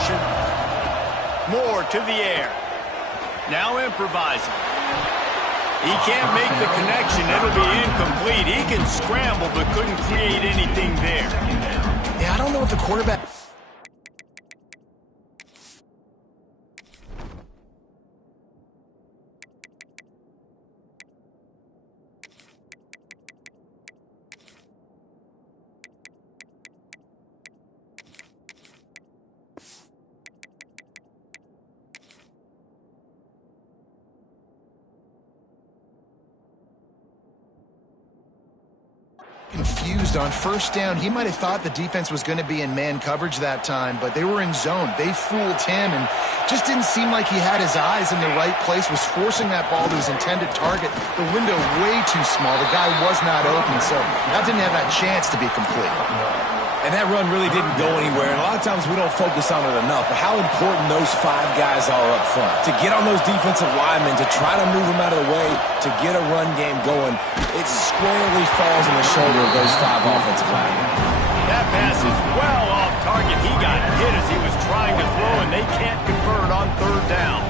motion. Moore to the air. Now improvising. He can't make the connection. It'll be incomplete. He can scramble but couldn't create anything there. Yeah, I don't know if the quarterback... confused on first down. He might have thought the defense was going to be in man coverage that time, but they were in zone. They fooled him and just didn't seem like he had his eyes in the right place, was forcing that ball to his intended target. The window way too small. The guy was not open, so that didn't have that chance to be complete. And that run really didn't go anywhere. And a lot of times we don't focus on it enough, but how important those 5 guys are up front. To get on those defensive linemen, to try to move them out of the way, to get a run game going, it squarely falls on the shoulder of those 5 offensive linemen. That pass is well off target. He got hit as he was trying to throw, and they can't convert on third down.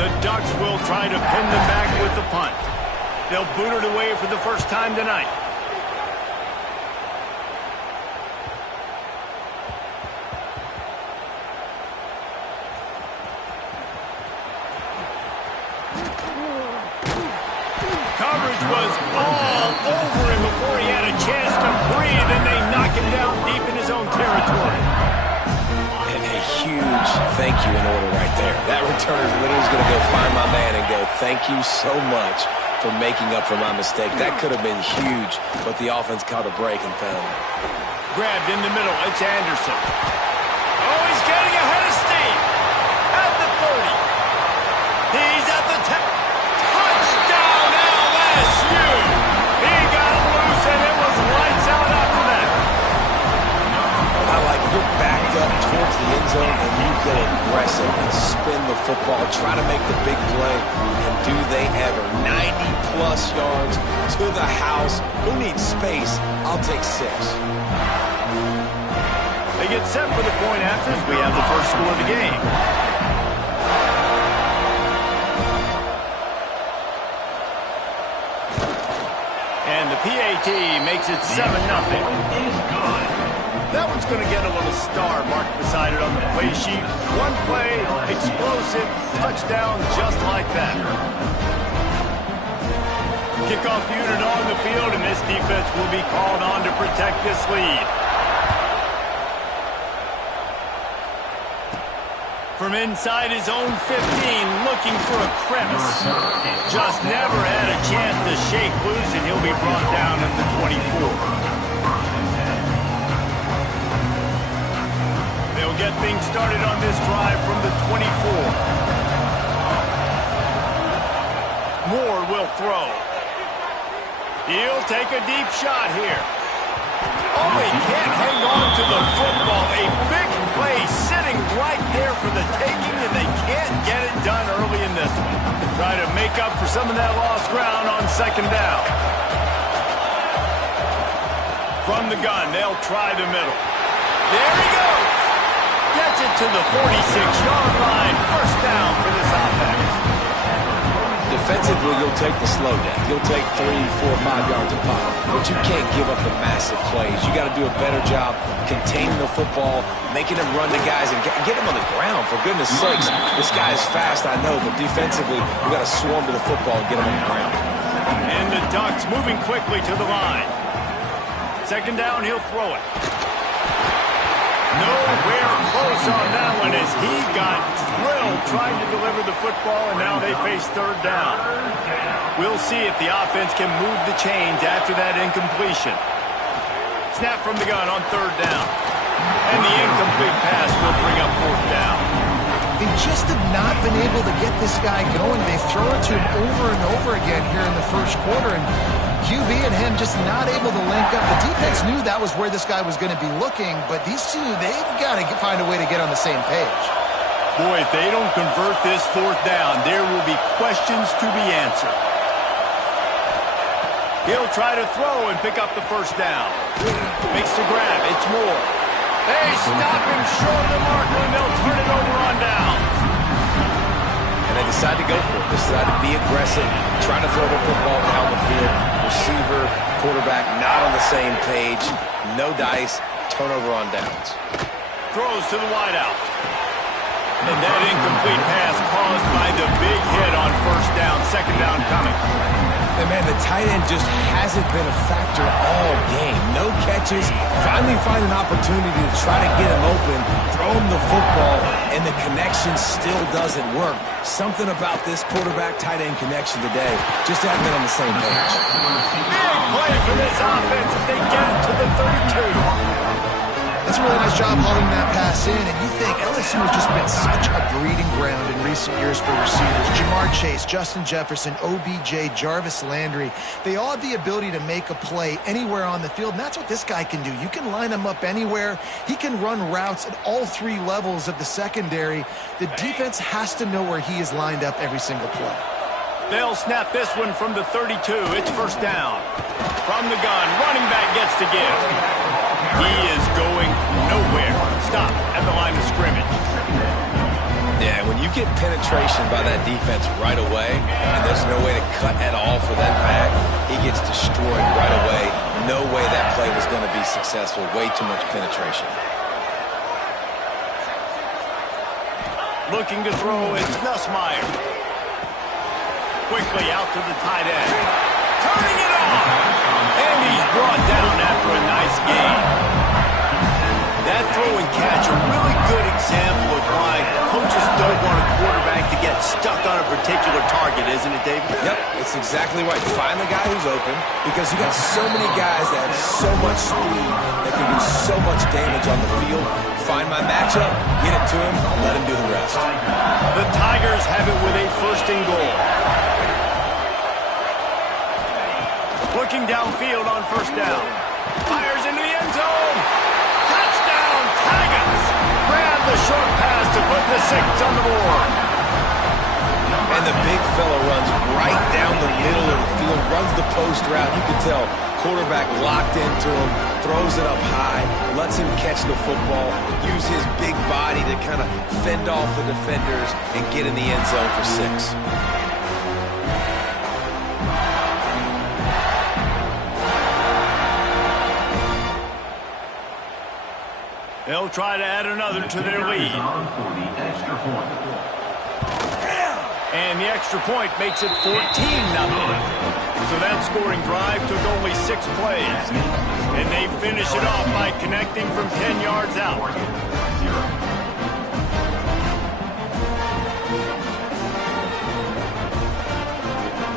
The Ducks will try to pin them back with the punt. They'll boot it away for the first time tonight. Coverage was all over him before he had a chance to breathe, and they knock him down deep in his own territory. And a huge thank you in order right there. That returner is literally going to go find my man and go, thank you so much for making up for my mistake. That could have been huge, but the offense caught a break and found it. Grabbed in the middle. It's Anderson. Oh, he's getting ahead of steam. At the 30. He's at the 10. Touchdown, LSU! He got loose, and it was lights out after that. I like it. You're backed up towards the end zone, and you go aggressive and spin the football, try to make the big play, and do they ever. 90-plus yards to the house. Who needs space? I'll take 6. They get set for the point after as we have the first score of the game. And the PAT makes it 7-0. That one's going to get a little star marked beside it on the play sheet. One play, explosive, touchdown just like that. Kickoff unit on the field, and this defense will be called on to protect this lead. From inside his own 15, looking for a crevice. Just never had a chance to shake loose, and he'll be brought down at the 24. They'll get things started on this drive from the 24. Moore will throw. He'll take a deep shot here. Oh, he can't hang on to the football. A big play sitting right there for the taking, and they can't get it done early in this one. Try to make up for some of that lost ground on second down. From the gun, they'll try the middle. There he goes. Gets it to the 46-yard line. First down for this offense. Defensively, you'll take the slow down. You'll take 3, 4, 5 yards a pop. But you can't give up the massive plays. You got to do a better job containing the football, making them run the guys, and get them on the ground. For goodness sakes, this guy is fast, I know, but defensively, you got to swarm to the football and get him on the ground. And the Ducks moving quickly to the line. Second down, he'll throw it. Nowhere close on that one as he got drilled trying to deliver the football, and now they face third down. We'll see if the offense can move the chains after that incompletion. Snap from the gun on third down. And the incomplete pass will bring up fourth down. They just have not been able to get this guy going. They throw it to him over and over again here in the first quarter, and QB and him just not able to link up. The defense knew that was where this guy was going to be looking, but these two, they've got to find a way to get on the same page. Boy, if they don't convert this fourth down, there will be questions to be answered. He'll try to throw and pick up the first down. Makes the grab. It's Moore. They stop him short of the marker, and they'll turn it over on downs. And they decide to go for it. They decide to be aggressive, trying to throw the football down the field. Receiver, quarterback, not on the same page. No dice. Turnover on downs. Throws to the wideout. And that incomplete pass caused by the big hit on first down. Second down coming. And man, the tight end just hasn't been a factor all game. No catches. Finally find an opportunity to try to get him open, throw him the football, and the connection still doesn't work. Something about this quarterback-tight end connection today just haven't been on the same page. Big play for this offense if they get it to the 32. That's a really nice job hauling that pass in, and you think LSU has just been such a breeding ground in recent years for receivers. Jamar Chase, Justin Jefferson, OBJ, Jarvis Landry, they all have the ability to make a play anywhere on the field, and that's what this guy can do. You can line him up anywhere. He can run routes at all three levels of the secondary. The defense has to know where he is lined up every single play. They'll snap this one from the 32. It's first down. From the gun, running back gets to give. He is going nowhere. Stop at the line of scrimmage. Yeah, when you get penetration by that defense right away, and there's no way to cut at all for that back, he gets destroyed right away. No way that play was going to be successful. Way too much penetration. Looking to throw, it's Nussmeier. Quickly out to the tight end. Turning it on! And he's brought down after a nice gain. That throw and catch, a really good example of why coaches don't want a quarterback to get stuck on a particular target, isn't it, David? Yep, it's exactly right. Find the guy who's open, because you got so many guys that have so much speed that can do so much damage on the field. Find my matchup, get it to him, let him do the rest. The Tigers have it with a first and goal. Looking downfield on first down. Fires into the end zone. Touchdown, Tigers. Grab the short pass to put the 6 on the board. And the big fella runs right down the middle of the field, runs the post route. You can tell quarterback locked into him, throws it up high, lets him catch the football, use his big body to kind of fend off the defenders and get in the end zone for 6. They'll try to add another to their lead. And the extra point makes it 14-0. So that scoring drive took only 6 plays. And they finish it off by connecting from 10 yards out.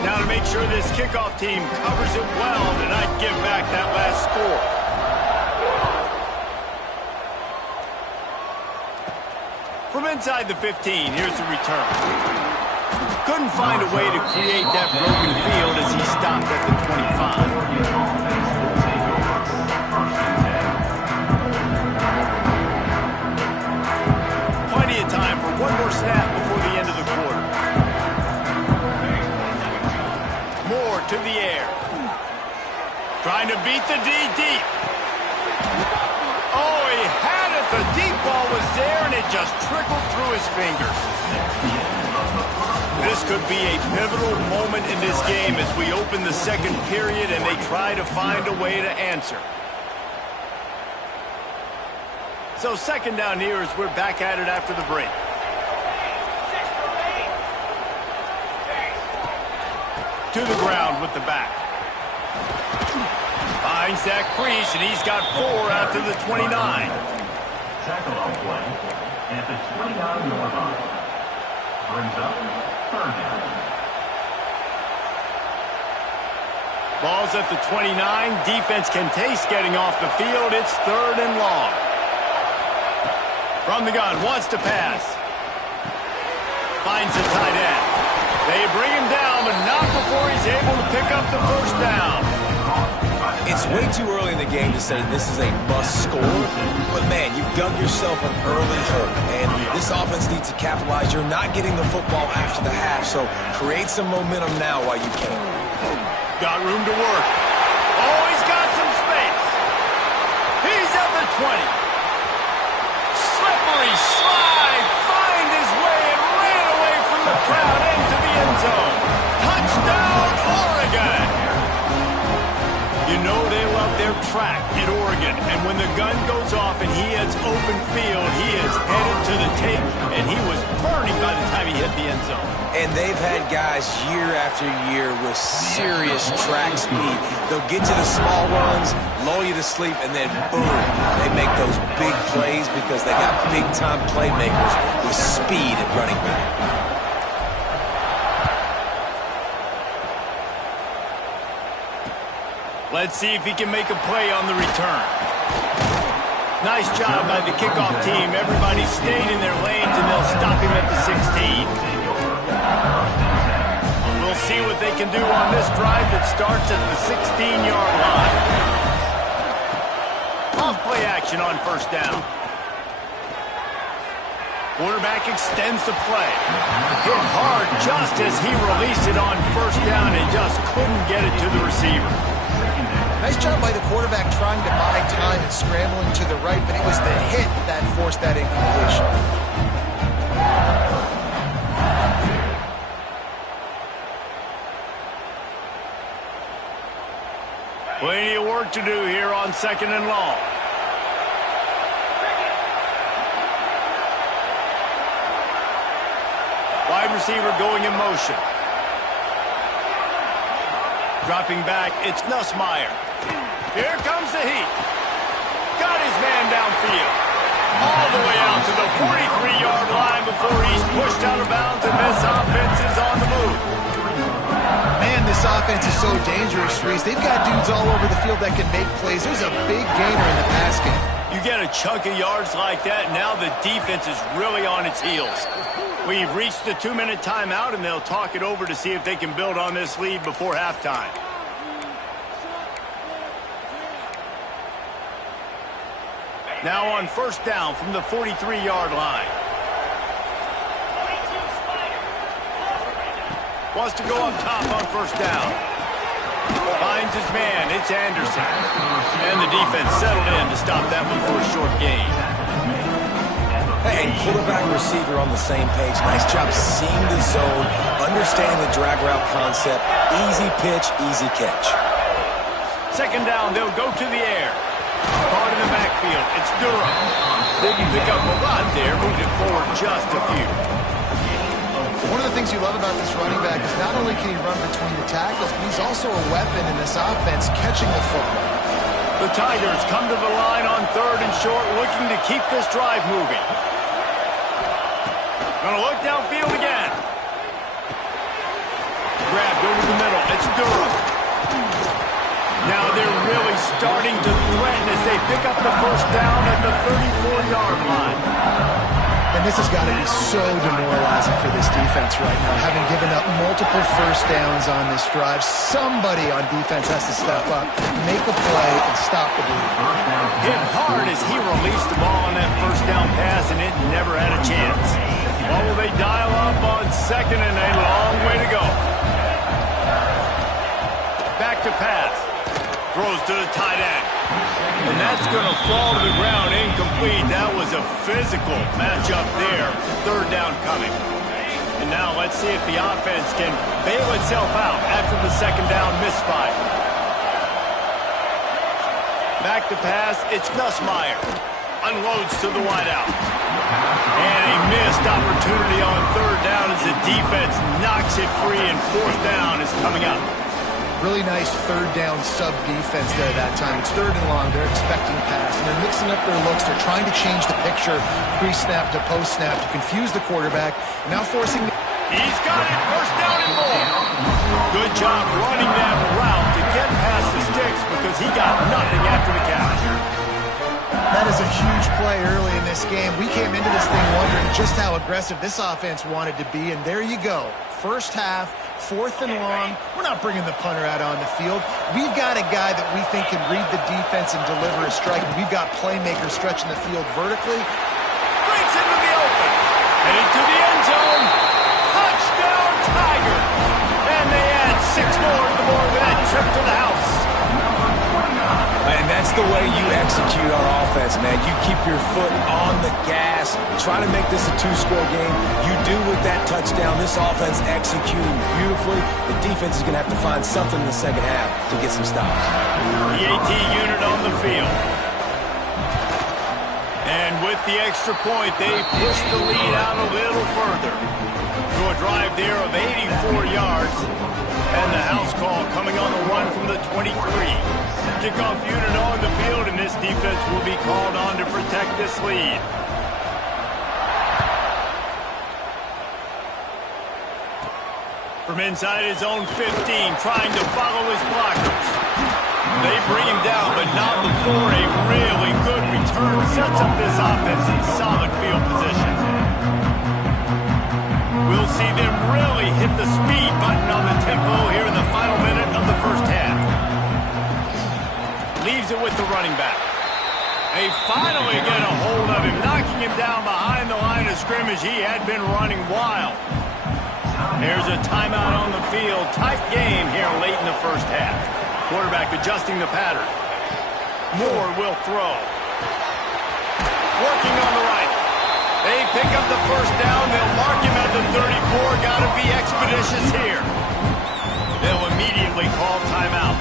Now to make sure this kickoff team covers it well to not give back that last score. From inside the 15, here's the return. Couldn't find a way to create that broken field as he stopped at the 25. Plenty of time for one more snap before the end of the quarter. Moore to the air. Trying to beat the D deep. Oh, he had it. The deep ball was there, and it just trickled through his fingers. This could be a pivotal moment in this game as we open the second period and they try to find a way to answer. So second down here as we're back at it after the break. To the ground with the back. Finds that crease, and he's got 4 out to the 29. Tackle on play at the 29-yard line. Brings up third down. Ball's at the 29. Defense can taste getting off the field. It's 3rd and long. From the gun, wants to pass. Finds the tight end. They bring him down, but not before he's able to pick up the first down. It's way too early in the game to say this is a must score, but man, you've dug yourself an early hole, and this offense needs to capitalize. You're not getting the football after the half, so create some momentum now while you can. Got room to work. Oh, he's got some space. He's at the 20. track at Oregon, and when the gun goes off and he hits open field, he is headed to the tape, and he was burning by the time he hit the end zone. And they've had guys year after year with serious track speed. They'll get you the small runs, lull you to sleep, and then boom, they make those big plays because they got big-time playmakers with speed at running back. Let's see if he can make a play on the return. Nice job by the kickoff team. Everybody stayed in their lanes, and they'll stop him at the 16. We'll see what they can do on this drive that starts at the 16-yard line. Off play action on first down. Quarterback extends the play. Hit hard just as he released it on first down and just couldn't get it to the receiver. Nice job by the quarterback trying to buy time and scrambling to the right, but it was the hit that forced that incompletion. Plenty of work to do here on second and long. Wide receiver going in motion. Dropping back, it's Nussmeier. Here comes the heat. Got his man downfield. All the way out to the 43-yard line before he's pushed out of bounds, and this offense is on the move. Man, this offense is so dangerous, Reese. They've got dudes all over the field that can make plays. There's a big gainer in the pass game. You get a chunk of yards like that, now the defense is really on its heels. We've reached the 2-minute timeout, and they'll talk it over to see if they can build on this lead before halftime. Now on first down from the 43-yard line. Wants to go up top on first down. Finds his man. It's Anderson. And the defense settled in to stop that one for a short gain. Hey, and quarterback receiver on the same page. Nice job seeing the zone, understanding the drag route concept. Easy pitch, easy catch. Second down, they'll go to the air. Caught in the backfield. It's Durham. Didn't pick up a lot there. Moved it forward just a few. One of the things you love about this running back is not only can he run between the tackles, but he's also a weapon in this offense catching the football. The Tigers come to the line on third and short, looking to keep this drive moving. Gonna look downfield again. Grabbed over the middle. It's Durham. Now they're really starting to threaten as they pick up the first down at the 34-yard line. And this has got to be so demoralizing for this defense right now, having given up multiple first downs on this drive. Somebody on defense has to step up, make a play, and stop the bleeding. Hit hard as he released the ball on that first down pass, and it never had a chance. What will they dial up on second, and a long way to go. Back to pass. Throws to the tight end. And that's going to fall to the ground incomplete. That was a physical matchup there. Third down coming. And now let's see if the offense can bail itself out after the second down misfire. Back to pass. It's Nussmeier. Unloads to the wideout. And a missed opportunity on third down as the defense knocks it free, and fourth down is coming up. Really nice third down sub defense there that time. It's third and long. They're expecting pass, and they're mixing up their looks. They're trying to change the picture pre-snap to post-snap to confuse the quarterback. Now forcing... He's got it. First down and more. Good job running that route to get past the sticks because he got nothing after the catch. That is a huge play early in this game. We came into this thing wondering just how aggressive this offense wanted to be, and there you go. First half, fourth and long. We're not bringing the punter out on the field. We've got a guy that we think can read the defense and deliver a strike. We've got playmakers stretching the field vertically. Breaks into the open. Headed to the end zone. Touchdown, Tiger. And they add 6 more to the board with that trip to the house. And that's the way you execute on offense, man. You keep your foot on the gas. Try to make this a 2-score game. You do with that touchdown. This offense executing beautifully. The defense is going to have to find something in the second half to get some stops. The AT unit with the extra point, they push the lead out a little further. To a drive there of 84 yards. And the house call coming on the run from the 23. Kickoff unit on the field, and this defense will be called on to protect this lead. From inside his own 15, trying to follow his blockers. They bring him down, but not before a really good return sets up this offense in solid field position. We'll see them really hit the speed button on the tempo here in the final minute of the first half. Leaves it with the running back. They finally get a hold of him, knocking him down behind the line of scrimmage. He had been running wild. There's a timeout on the field. Tight game here late in the first half. Quarterback adjusting the pattern. Moore will throw. Working on the right. They pick up the first down. They'll mark him at the 34. Got to be expeditious here. They'll immediately call timeout.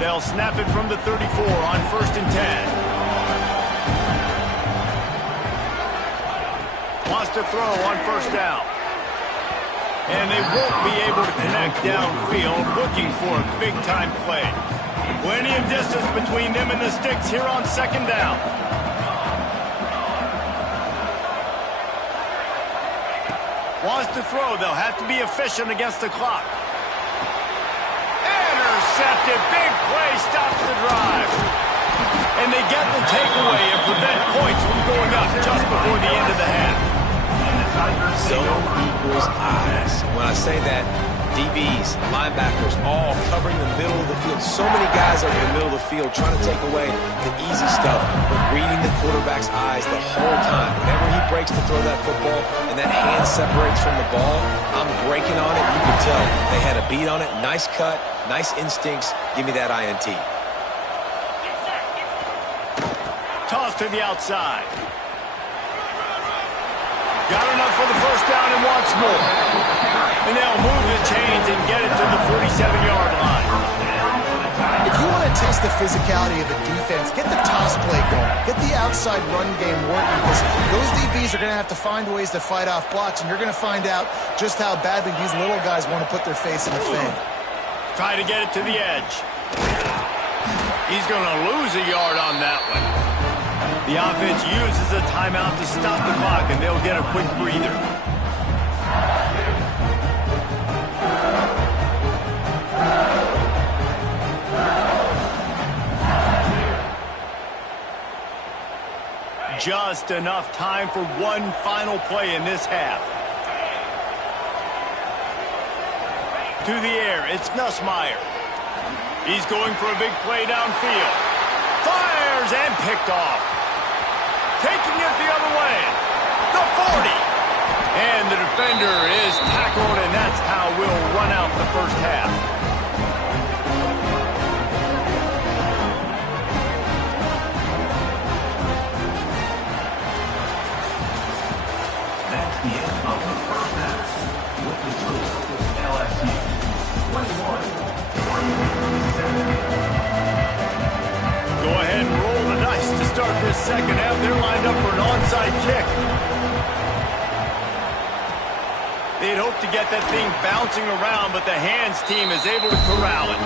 They'll snap it from the 34 on 1st and 10. Wants to throw on 1st down. And they won't be able to connect downfield, looking for a big-time play. Plenty of distance between them and the sticks here on 2nd down. Wants to throw. They'll have to be efficient against the clock. Intercepted. Big play stops the drive. And they get the takeaway and prevent points from going up just before the end of the half. Zone equals eyes. When I say that, DBs, linebackers, all covering the middle of the field. So many guys are in the middle of the field trying to take away the easy stuff, but reading the quarterback's eyes the whole time. Whenever he breaks to throw that football and that hand separates from the ball, I'm breaking on it. You can tell they had a beat on it. Nice cut, nice instincts. Give me that INT. Toss to the outside. Got enough for the first down and wants more. And they'll move the chains and get it to the 47-yard line. If you want to test the physicality of a defense, get the toss play going. Get the outside run game working, because those DBs are going to have to find ways to fight off blocks, and you're going to find out just how badly these little guys want to put their face in the fan. Try to get it to the edge. He's going to lose a yard on that one. The offense uses a timeout to stop the clock, and they'll get a quick breather. Just enough time for one final play in this half. To the air, it's Nussmeier. He's going for a big play downfield. Fires and picked off. Taking it the other way. The 40. And the defender is tackled, and that's how we'll run out the first half. That's the end of the first half. With the score, LSU 21-7. Go ahead and roll the dice to start this second half. They're lined up for an onside kick. They'd hope to get that thing bouncing around, but the hands team is able to corral it.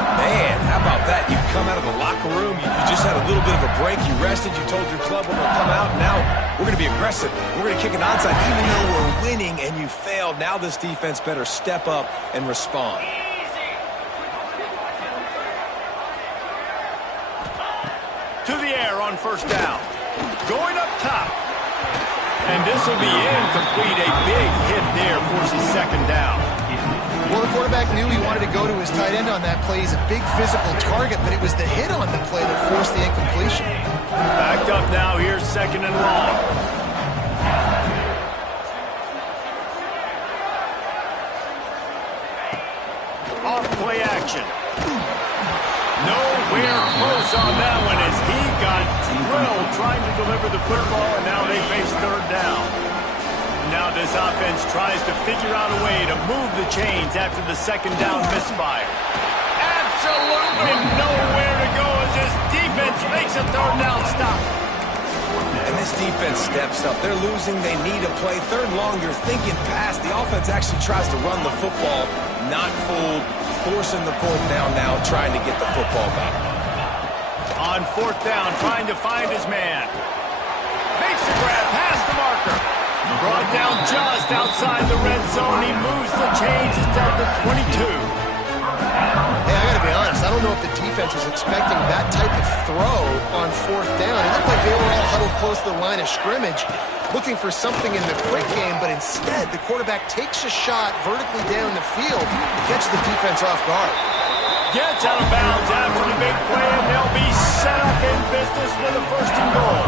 Man, how about that? You come out of the locker room, you just had a little bit of a break, you rested, you told your club we're going to come out, now we're going to be aggressive. We're going to kick an onside, even though we're winning and you failed. Now this defense better step up and respond. To the air on 1st down. Going up top. And this will be incomplete. A big hit there forces 2nd down. Well, the quarterback knew he wanted to go to his tight end on that play. He's a big physical target, but it was the hit on the play that forced the incompletion. Backed up now. Here's 2nd and long. Off play action. Nowhere close on that one as he got drilled trying to deliver the football, and now they face 3rd down. Now this offense tries to figure out a way to move the chains after the 2nd down misfire. Absolutely nowhere to go as this defense makes a a third down stop. And this defense steps up. They're losing. They need a play. Third and long, you're thinking pass. The offense actually tries to run the football. Not fooled. Forcing the fourth down now, trying to get the football back. On fourth down, trying to find his man. Makes the grab past the marker. Brought down just outside the red zone. He moves the chains. It's down to 22. Hey, I gotta be honest, I don't know if the defense was expecting that type of throw on fourth down. It looked like they were all huddled close to the line of scrimmage, looking for something in the quick game, but instead the quarterback takes a shot vertically down the field to catch the defense off guard. Gets out of bounds after the big play, and they'll be set up in business with a first and goal.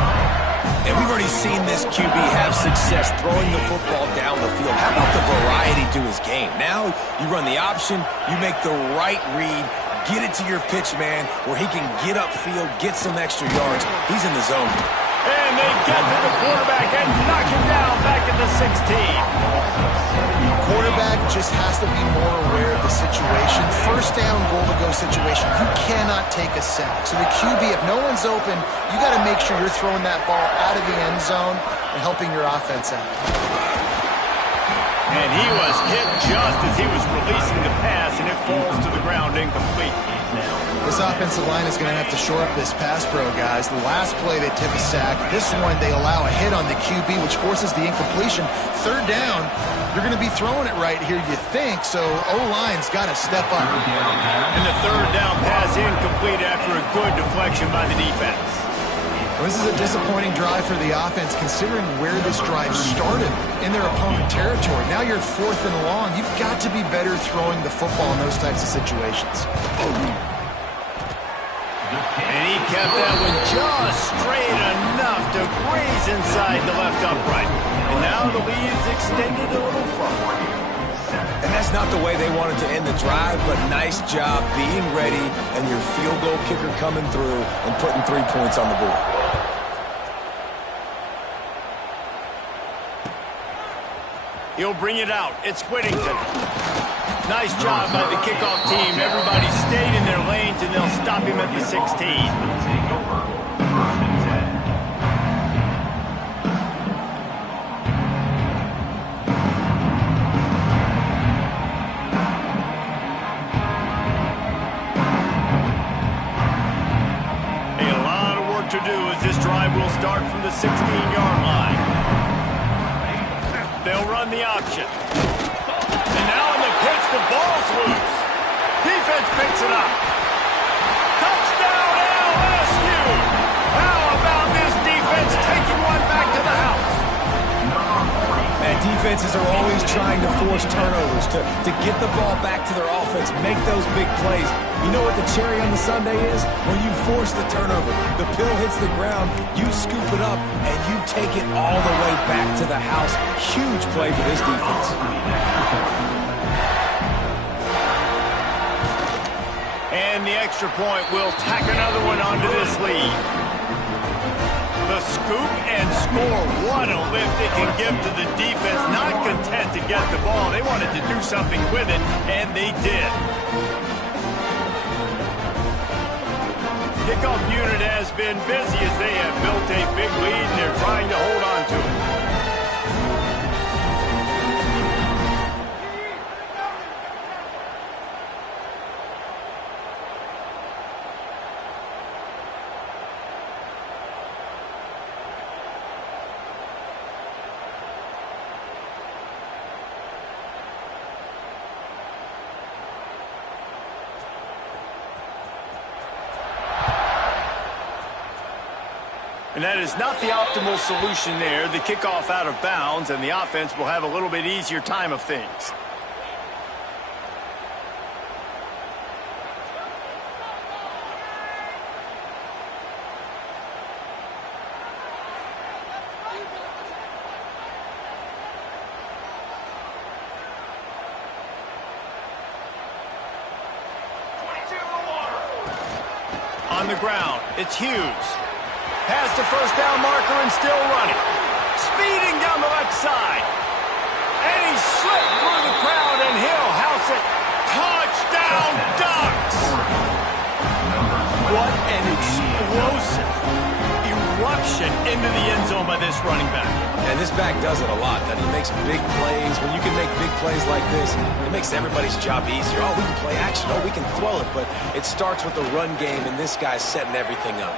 And we've already seen this QB have success throwing the football down the field. How about the variety to his game? Now you run the option, you make the right read, get it to your pitch man where he can get upfield, get some extra yards. He's in the zone. And they get to the quarterback and knock him down back at the 16. Quarterback just has to be more aware of the situation. First down, goal-to-go situation. You cannot take a sack. So the QB, if no one's open, you got to make sure you're throwing that ball out of the end zone and helping your offense out. And he was hit just as he was releasing the pass, and it falls to the ground incomplete. This offensive line is going to have to shore up this pass pro, guys. The last play, they tip a sack. This one, they allow a hit on the QB, which forces the incompletion. Third down, you're going to be throwing it right here, you think, so O-line's got to step up. And the third down pass incomplete after a good deflection by the defense. Well, this is a disappointing drive for the offense, considering where this drive started in their opponent territory. Now you're at fourth and long. You've got to be better throwing the football in those types of situations. And he kept that one just straight enough to graze inside the left upright. And now the lead is extended a little further. And that's not the way they wanted to end the drive, but nice job being ready and your field goal kicker coming through and putting 3 points on the board. He'll bring it out. It's Whittington. Nice job by the kickoff team. Everybody stayed in their lanes, and they'll stop him at the 16. A lot of work to do as this drive will start from the 16-yard line. They'll run the option. And now in the pitch, the ball's loose. Defense picks it up. Touchdown, LSU! How about this defense taking one back to the house? Man, defenses are always trying to force turnovers to get the ball back to their offense, make those big plays. You know what the cherry on the sundae is? When you force the turnover, the pill hits the ground, you scoop it up, and you take it all the way back to the house. Huge play for this defense. And the extra point will tack another one onto this lead. The scoop and score. What a lift it can give to the defense. Not content to get the ball. They wanted to do something with it, and they did. Kickoff unit has been busy as they have built a big lead, and they're trying to hold on to it. And that is not the optimal solution there. The kickoff out of bounds, and the offense will have a little bit easier time of things. On the ground, it's Hughes. Past the first down marker and still running. Speeding down the left side. And he slipped through the crowd, and he'll house it. Touchdown, Ducks! What an explosive by this running back. And this back does it a lot, that he makes big plays. When you can make big plays like this, it makes everybody's job easier. Oh, we can play action. Oh, we can throw it. But it starts with the run game, and this guy's setting everything up.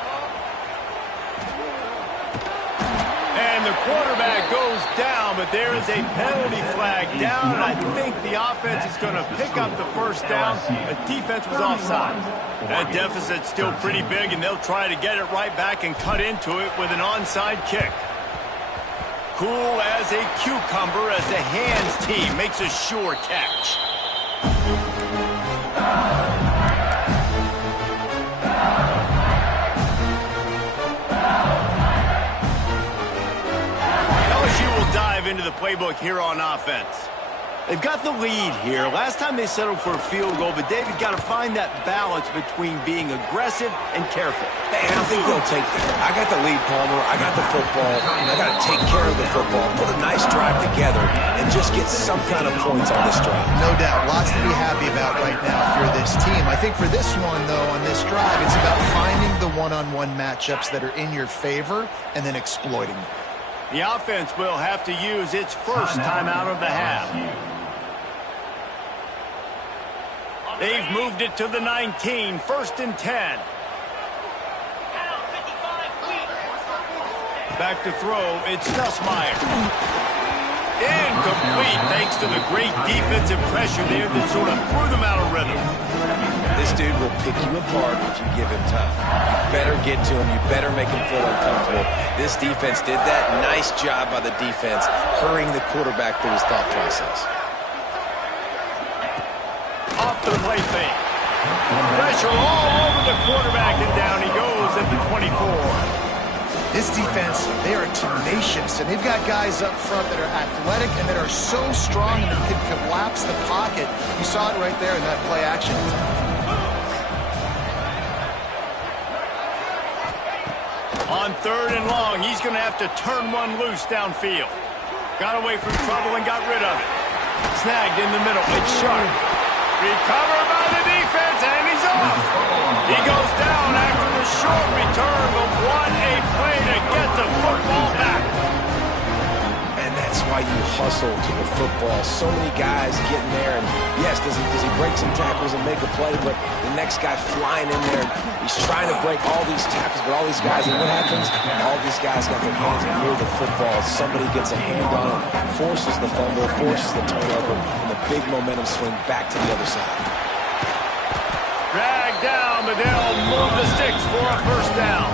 And the quarterback goes down, but there is a penalty flag down. I think the offense is going to pick up the first down. The defense was offside. That deficit's still pretty big, and they'll try to get it right back and cut into it with an onside kick. Cool as a cucumber as the hands team makes a sure catch. LSU will dive into the playbook here on offense. They've got the lead here. Last time they settled for a field goal, but David got to find that balance between being aggressive and careful. Hey, I think they'll take that. I got the lead, Palmer. I got the football. I got to take care of the football, put a nice drive together, and just get some kind of points on this drive. No doubt. Lots to be happy about right now if you're this team. I think for this one, though, on this drive, it's about finding the one-on-one matchups that are in your favor and then exploiting them. The offense will have to use its first time out of the half. They've moved it to the 19, 1st and 10. Back to throw, it's Nussmeier. Incomplete thanks to the great defensive pressure there that sort of threw them out of rhythm. This dude will pick you apart if you give him tough. You better get to him. You better make him feel uncomfortable. This defense did that. Nice job by the defense, hurrying the quarterback through his thought process. Off to the play fake. Pressure all over the quarterback, and down he goes at the 24. This defense, they are tenacious, and they've got guys up front that are athletic and that are so strong and that can collapse the pocket. You saw it right there in that play action. On 3rd and long, he's going to have to turn one loose downfield. Got away from trouble and got rid of it. Snagged in the middle. It's Sharp. Recovered by the defense, and he's off. He goes down after the short return, but what a play to get the football back. And that's why you hustle to the football. So many guys getting there, and yes, does he break some tackles and make a play, but the next guy flying in there, he's trying to break all these tackles, but all these guys, and what happens? All these guys got their hands near the football. Somebody gets a hand on it, forces the fumble, forces the turnover, and the big momentum swing back to the other side. Dragged down, but they'll move the sticks for a first down.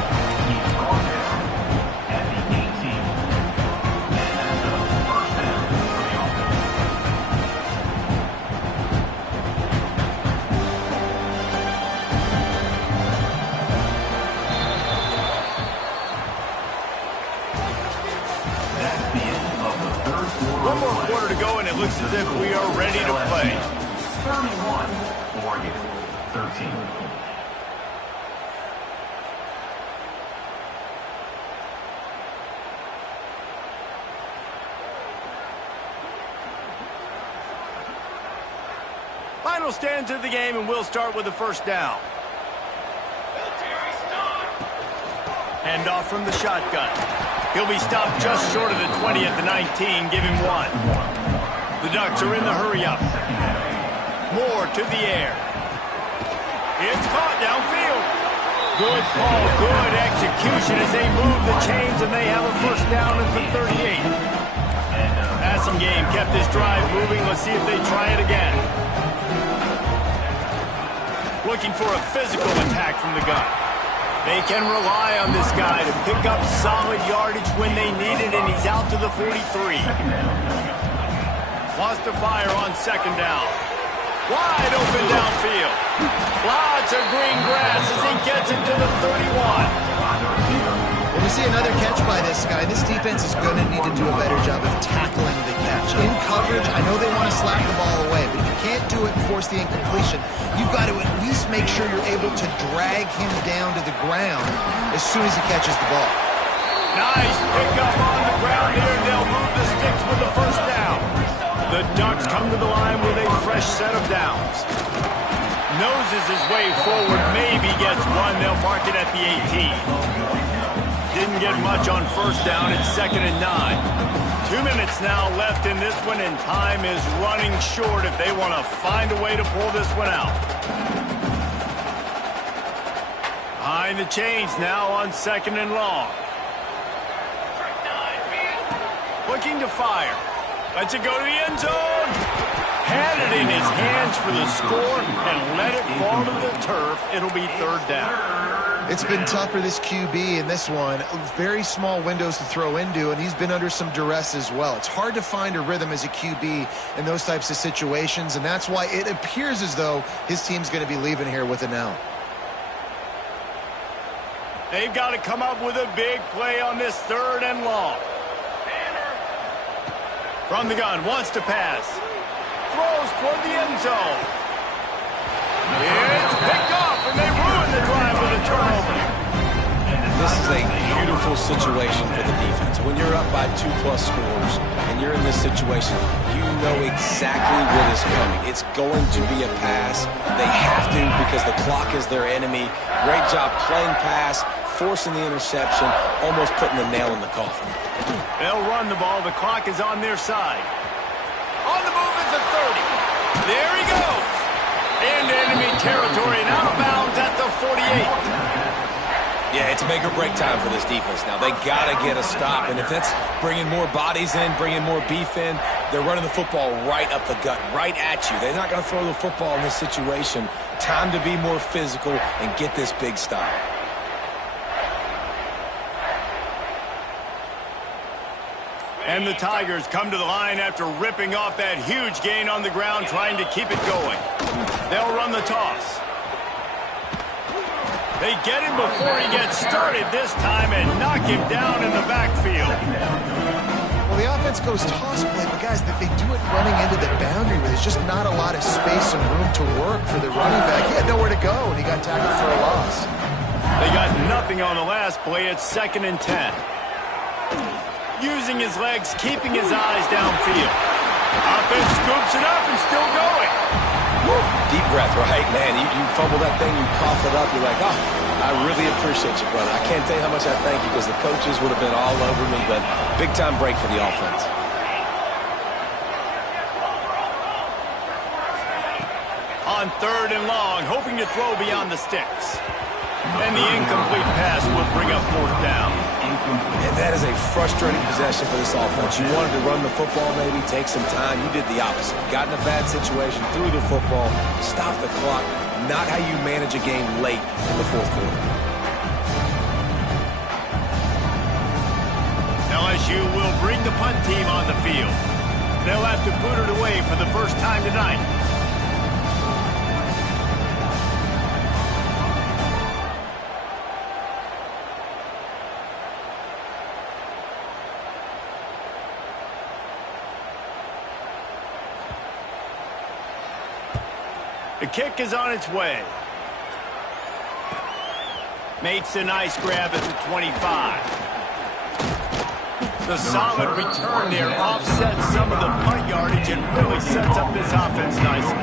One more quarter to go, and it looks as if we are ready to play. 31, Oregon, 13. Final stands of the game, and we'll start with the first down. Hand off from the shotgun. He'll be stopped just short of the 20 at the 19. Give him 1. The Ducks are in the hurry-up. Moore to the air. It's caught downfield. Good call, good execution as they move the chains, and they have a first down at the 38. Passing game kept this drive moving. Let's see if they try it again. Looking for a physical attack from the gun. They can rely on this guy to pick up solid yardage when they need it, and he's out to the 43. Wants to fire on 2nd down. Wide open downfield. Lots of green grass as he gets it to the 31. When we see another catch by this guy, this defense is going to need to do a better job of tackling the catch. In coverage, I know they want to slap the ball away, but if you can't do it and force the incompletion, you've got to at least make sure you're able to drag him down to the ground as soon as he catches the ball. Nice pickup on the ground here. They'll move the sticks with the first down. The Ducks come to the line with a fresh set of downs. Noses his way forward, maybe gets 1. They'll mark it at the 18. Didn't get much on first down. It's 2nd and 9. 2 minutes now left in this one, and time is running short if they want to find a way to pull this one out. Behind the chains now on 2nd and long. Looking to fire. Lets it go to the end zone. Had it in his hands for the score and let it fall to the turf. It'll be 3rd down. It's been tough for this QB in this one. Very small windows to throw into, and he's been under some duress as well. It's hard to find a rhythm as a QB in those types of situations, and that's why it appears as though his team's going to be leaving here with an L. They've got to come up with a big play on this 3rd and long. From the gun, wants to pass. Throws toward the end zone. It's picked off, and they ruin the drive with a turnover. This is a beautiful situation for the defense. When you're up by 2+ scores and you're in this situation, you know exactly what is coming. It's going to be a pass. They have to because the clock is their enemy. Great job playing pass, forcing the interception, almost putting the nail in the coffin. They'll run the ball. The clock is on their side. On the move is the 30. There he goes. Into enemy territory and out of bounds at the 48. Yeah, it's make or break time for this defense now. They got to get a stop, and if that's bringing more bodies in, bringing more beef in, they're running the football right up the gut, right at you. They're not going to throw the football in this situation. Time to be more physical and get this big stop. And the Tigers come to the line after ripping off that huge gain on the ground, trying to keep it going. They'll run the toss. They get him before he gets started this time and knock him down in the backfield. Well, the offense goes toss play, but guys, they do it running into the boundary where there's just not a lot of space and room to work for the running back. He had nowhere to go, and he got tackled for a loss. They got nothing on the last play. It's 2nd and 10. Using his legs, keeping his eyes downfield. Offense scoops it up and still going. Woo. Deep breath, right? Man, you fumble that thing, you cough it up, you're like, oh, I really appreciate you, brother. I can't tell you how much I thank you because the coaches would have been all over me, but big-time break for the offense. On 3rd and long, hoping to throw beyond the sticks. And the incomplete pass will bring up 4th down. And that is a frustrating possession for this offense. You wanted to run the football, maybe take some time. You did the opposite. Got in a bad situation, threw the football, stopped the clock. Not how you manage a game late in the 4th quarter. LSU will bring the punt team on the field. They'll have to boot it away for the first time tonight. The kick is on its way. Makes a nice grab at the 25. The solid return there offsets some of the punt yardage and really sets up this offense nicely.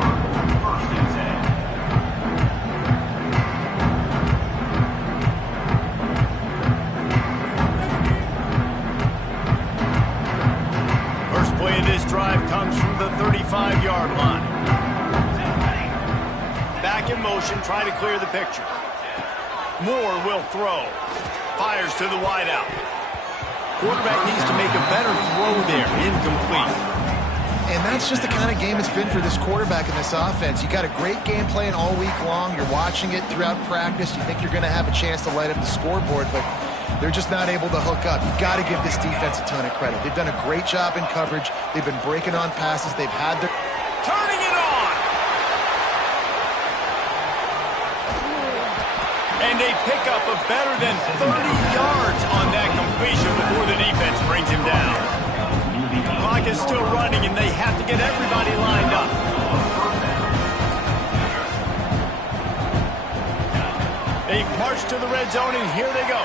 First play of this drive comes from the 35-yard line. Back in motion, try to clear the picture. Moore will throw. Fires to the wideout. Quarterback needs to make a better throw there. Incomplete. And that's just the kind of game it's been for this quarterback in this offense. You got a great game plan all week long. You're watching it throughout practice. You think you're going to have a chance to light up the scoreboard, but they're just not able to hook up. You've got to give this defense a ton of credit. They've done a great job in coverage. They've been breaking on passes. They've had their... Turning it on! And they pick up a better than 30 yards on that completion before the defense brings him down. The clock is still running, and they have to get everybody lined up. They march to the red zone, and here they go.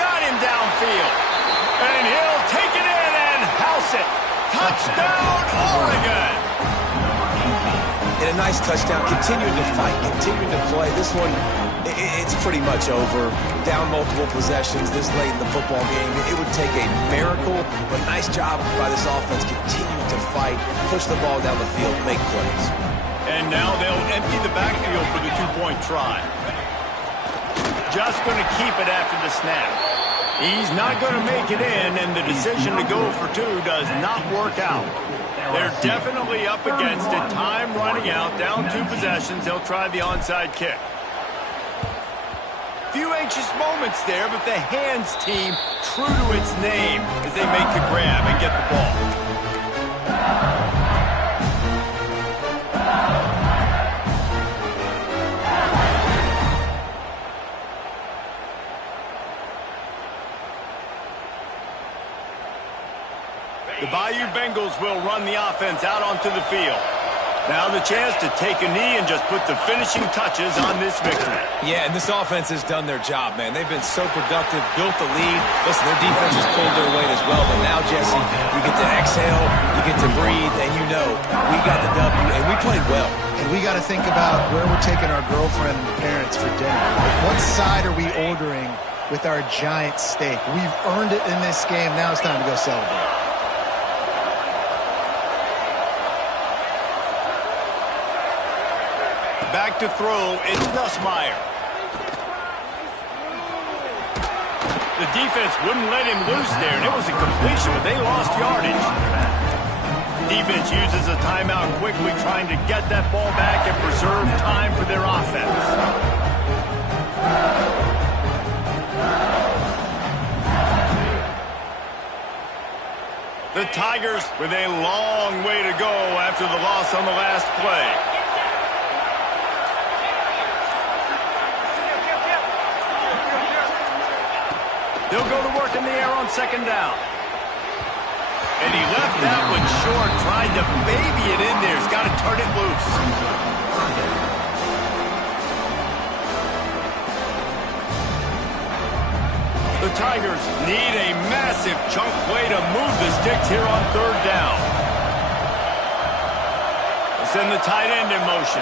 Got him downfield. And he'll take it in and house it. Touchdown, Oregon! And And a nice touchdown, continuing to fight, continuing to play. This one, it's pretty much over. Down multiple possessions this late in the football game. It would take a miracle, but nice job by this offense continuing to fight, push the ball down the field, make plays. And now they'll empty the backfield for the two-point try. Just going to keep it after the snap. He's not going to make it in, and the decision to go for two does not work out. They're definitely up against it. Time running out, down 2 possessions. They'll try the onside kick. Few anxious moments there, but the hands team true to its name as they make the grab and get the ball. The Bayou Bengals will run the offense out onto the field. Now the chance to take a knee and just put the finishing touches on this victory. Yeah, and this offense has done their job, man. They've been so productive, built the lead. Listen, their defense has pulled their weight as well. But now, Jesse, you get to exhale, you get to breathe, and you know we got the W, and we played well. And we got to think about where we're taking our girlfriend and parents for dinner. What side are we ordering with our giant steak? We've earned it in this game. Now it's time to go celebrate. Back to throw, it's Nussmeier. The defense wouldn't let him loose there, and it was a completion, but they lost yardage. Defense uses a timeout quickly, trying to get that ball back and preserve time for their offense. The Tigers with a long way to go after the loss on the last play. They'll go to work in the air on second down. And he left that one short, tried to baby it in there. He's got to turn it loose. The Tigers need a massive chunk play to move the sticks here on third down. They'll send the tight end in motion.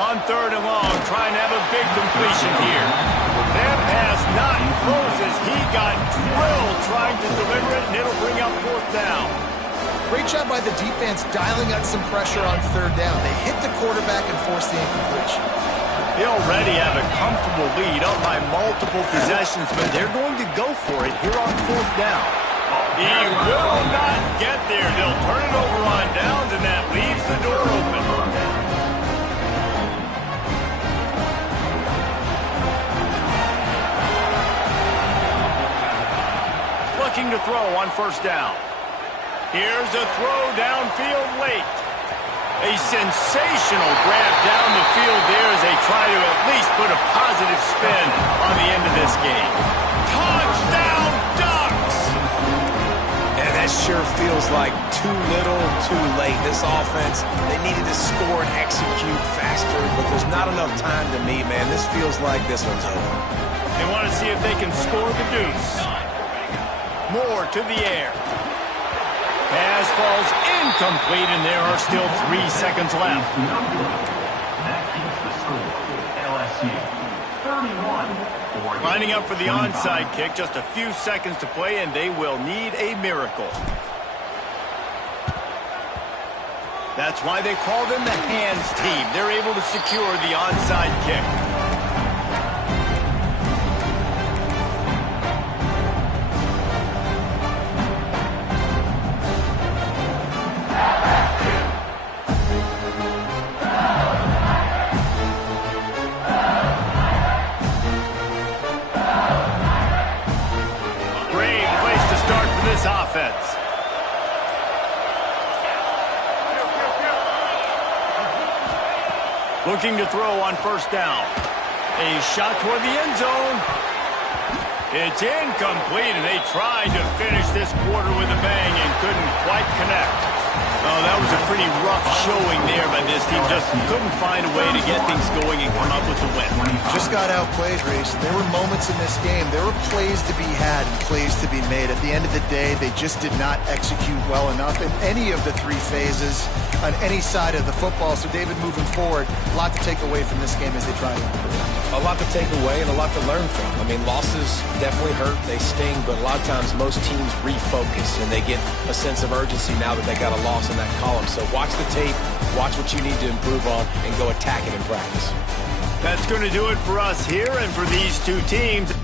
On third and long, trying to have a big completion here. That pass not close as he got drilled trying to deliver it, and it'll bring up fourth down. Great job by the defense dialing up some pressure on third down. They hit the quarterback and forced the incompletion. They already have a comfortable lead up by multiple possessions, but they're going to go for it here on fourth down. He will not get there. They'll turn it over on downs, and that leaves the door open. Looking to throw on first down. Here's a throw downfield late. A sensational grab down the field there as they try to at least put a positive spin on the end of this game. Touchdown Ducks! And that sure feels like too little, too late. This offense, they needed to score and execute faster, but there's not enough time to me, man. This feels like this one's over. They want to see if they can score the deuce. More to the air. Pass falls incomplete, and there are still 3 seconds left. That keeps the score. LSU 31. Lining up for the onside kick. Just a few seconds to play, and they will need a miracle. That's why they call them the hands team. They're able to secure the onside kick. Offense. Looking to throw on first down. A shot toward the end zone. It's incomplete, and they tried to finish this quarter with a bang and couldn't quite connect. Oh, that was a pretty rough showing there by this team. Just couldn't find a way to get things going and come up with the win. Just just got outplayed, Reese. There were moments in this game. There were plays to be had and plays to be made. At the end of the day, they just did not execute well enough in any of the three phases on any side of the football. So, David, moving forward, a lot to take away from this game as they try to improve. A lot to take away and a lot to learn from. I mean, losses definitely hurt. They sting, but a lot of times most teams refocus and they get a sense of urgency now that they got a loss in that column. So watch the tape, watch what you need to improve on, and go attack it in practice. That's going to do it for us here and for these two teams.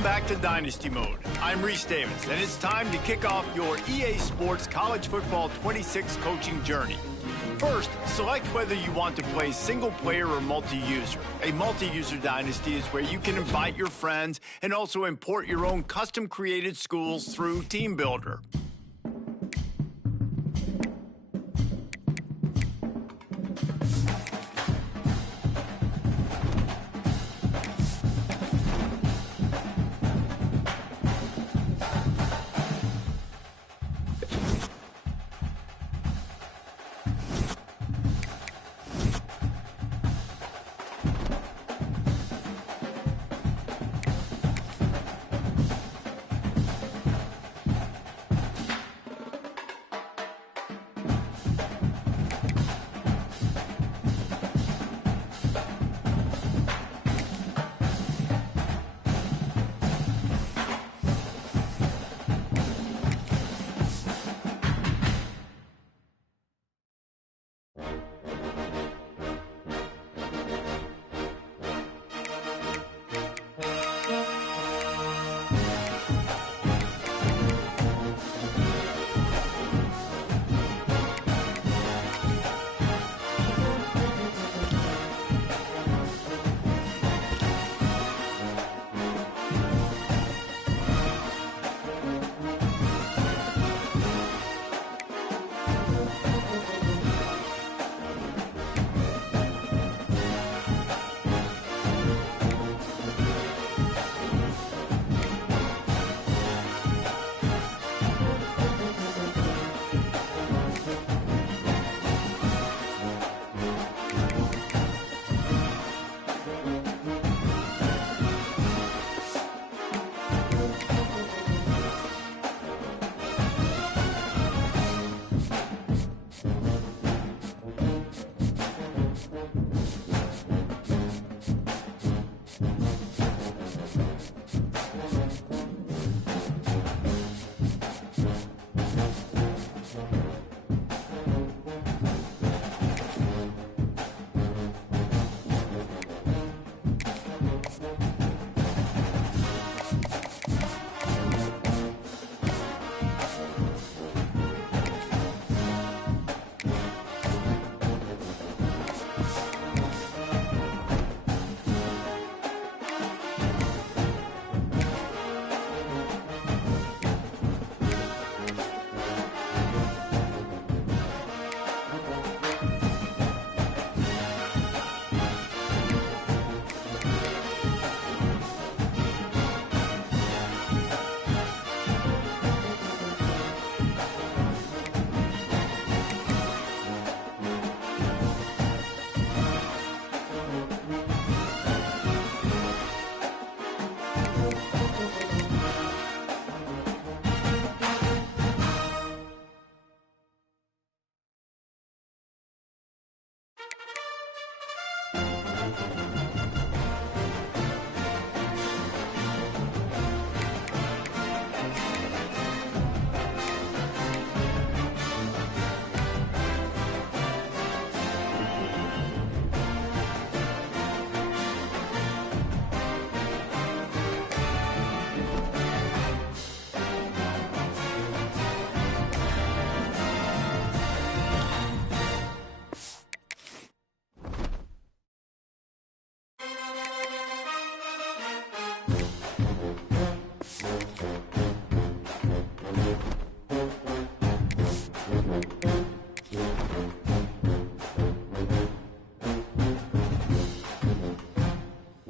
Welcome back to Dynasty Mode. I'm Reese Davis, and it's time to kick off your EA Sports College Football 26 coaching journey. First, select whether you want to play single-player or multi-user. A multi-user dynasty is where you can invite your friends and also import your own custom-created schools through Team Builder.